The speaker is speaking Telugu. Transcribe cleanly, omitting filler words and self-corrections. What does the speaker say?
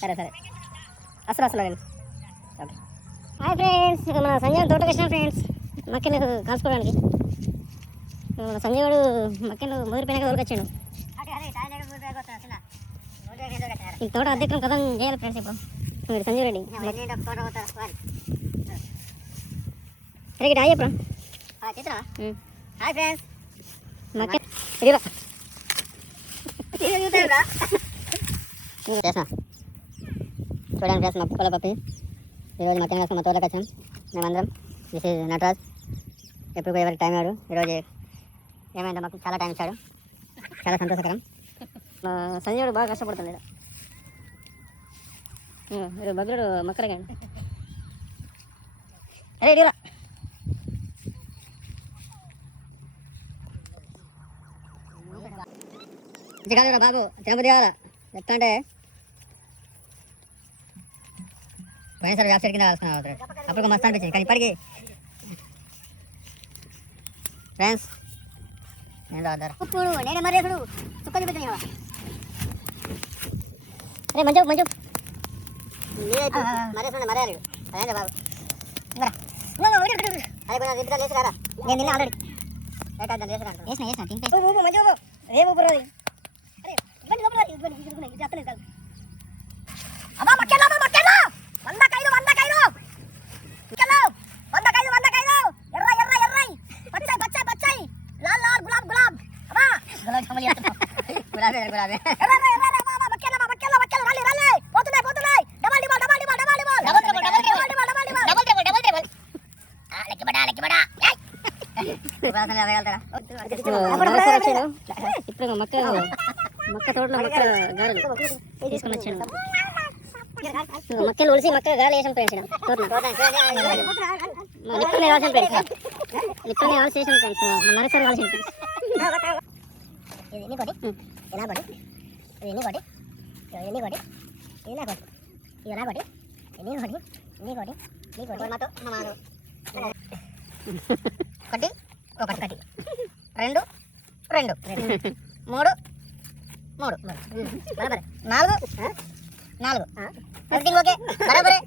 సరే సరే అసలు నేను ఓకే. హాయ్ ఫ్రెండ్స్, మన సంజయ్ తోటకి వచ్చిన ఫ్రెండ్స్ మక్కలు కాల్చుకోవడానికి. మన సంజయ్ వాడు మక్కలు ముదిరిపోయినాక దొరికొచ్చాడు. ఈ తోట అధ్యక్షం కథం చేయాలి ఫ్రెండ్స్. ఇప్పుడు మీరు సంజయ్ రెడ్డి సరే హాయ్ చెప్పరా. హాయ్ ఫ్రెండ్స్ మక్క ఇదిరా చేసా చూడండి ఫ్రెండ్స్ మా పొల పప్పి. ఈరోజు మక్కని వేసుకుని మా తోటకి వచ్చాం మేమందరం. This is Nataraj. ఎప్పుడు ఎవరికి టైం ఆడు. ఈరోజు ఏమైందో మాకు చాలా టైం ఇచ్చాడు, చాలా సంతోషకరం. సంజయుడు బాగా కష్టపడుతుంది. ఈరోజు భద్రుడు మక్కలకి అరే ఇడిరా కాదురా బాబు తిరుపతి కావాలా చెప్తా అంటే పోయినసారి వ్యాప్ సైడ్ కింద కాల్చుకున్నా అవుతాడు. అప్పుడు మస్తు అనిపించింది. కానీ ఇప్పటికి ఫ్రెండ్స్ నేను రాదారా ఇప్పుడు నేనే మరేసుడు చుక్క చూపించాను కదా. అరే మంచి మంచి మరేసుడు మరేయాలి అదే బాబు. అదే కొంచెం దింపుతా లేచి రారా. నేను నిన్న ఆల్రెడీ వేసిన వేసిన తింటే మంచి ఏ ఊపు రాదు. ఇప్పుడు మక్క తోటలో మక్క గారెలు తీసుకొని వచ్చాను. మక్కలు ఉలిసి మక్క గారెలు వేసాం ఫ్రెండ్స్. నిప్పుని కావాల్సిన ఫ్రెండ్స్, నిప్పుని కావాల్సిన ఫ్రెండ్స్ మరొకసారి కావాల్సిన ఫ్రెండ్స్. ఇది ఎన్ని కోటి ఇలా కోటి ఇది ఎన్ని కోటి ఎన్ని కోటి ఇది నా కోటి ఇది నా కోటి ఎన్ని కోటి ఎన్ని కోటి నీ కోటి మాతో ఒకటి ఒకటి ఒకటి రెండు రెండు మూడు మూడు బరాబరే నాలుగు నాలుగు ఓకే బరాబరే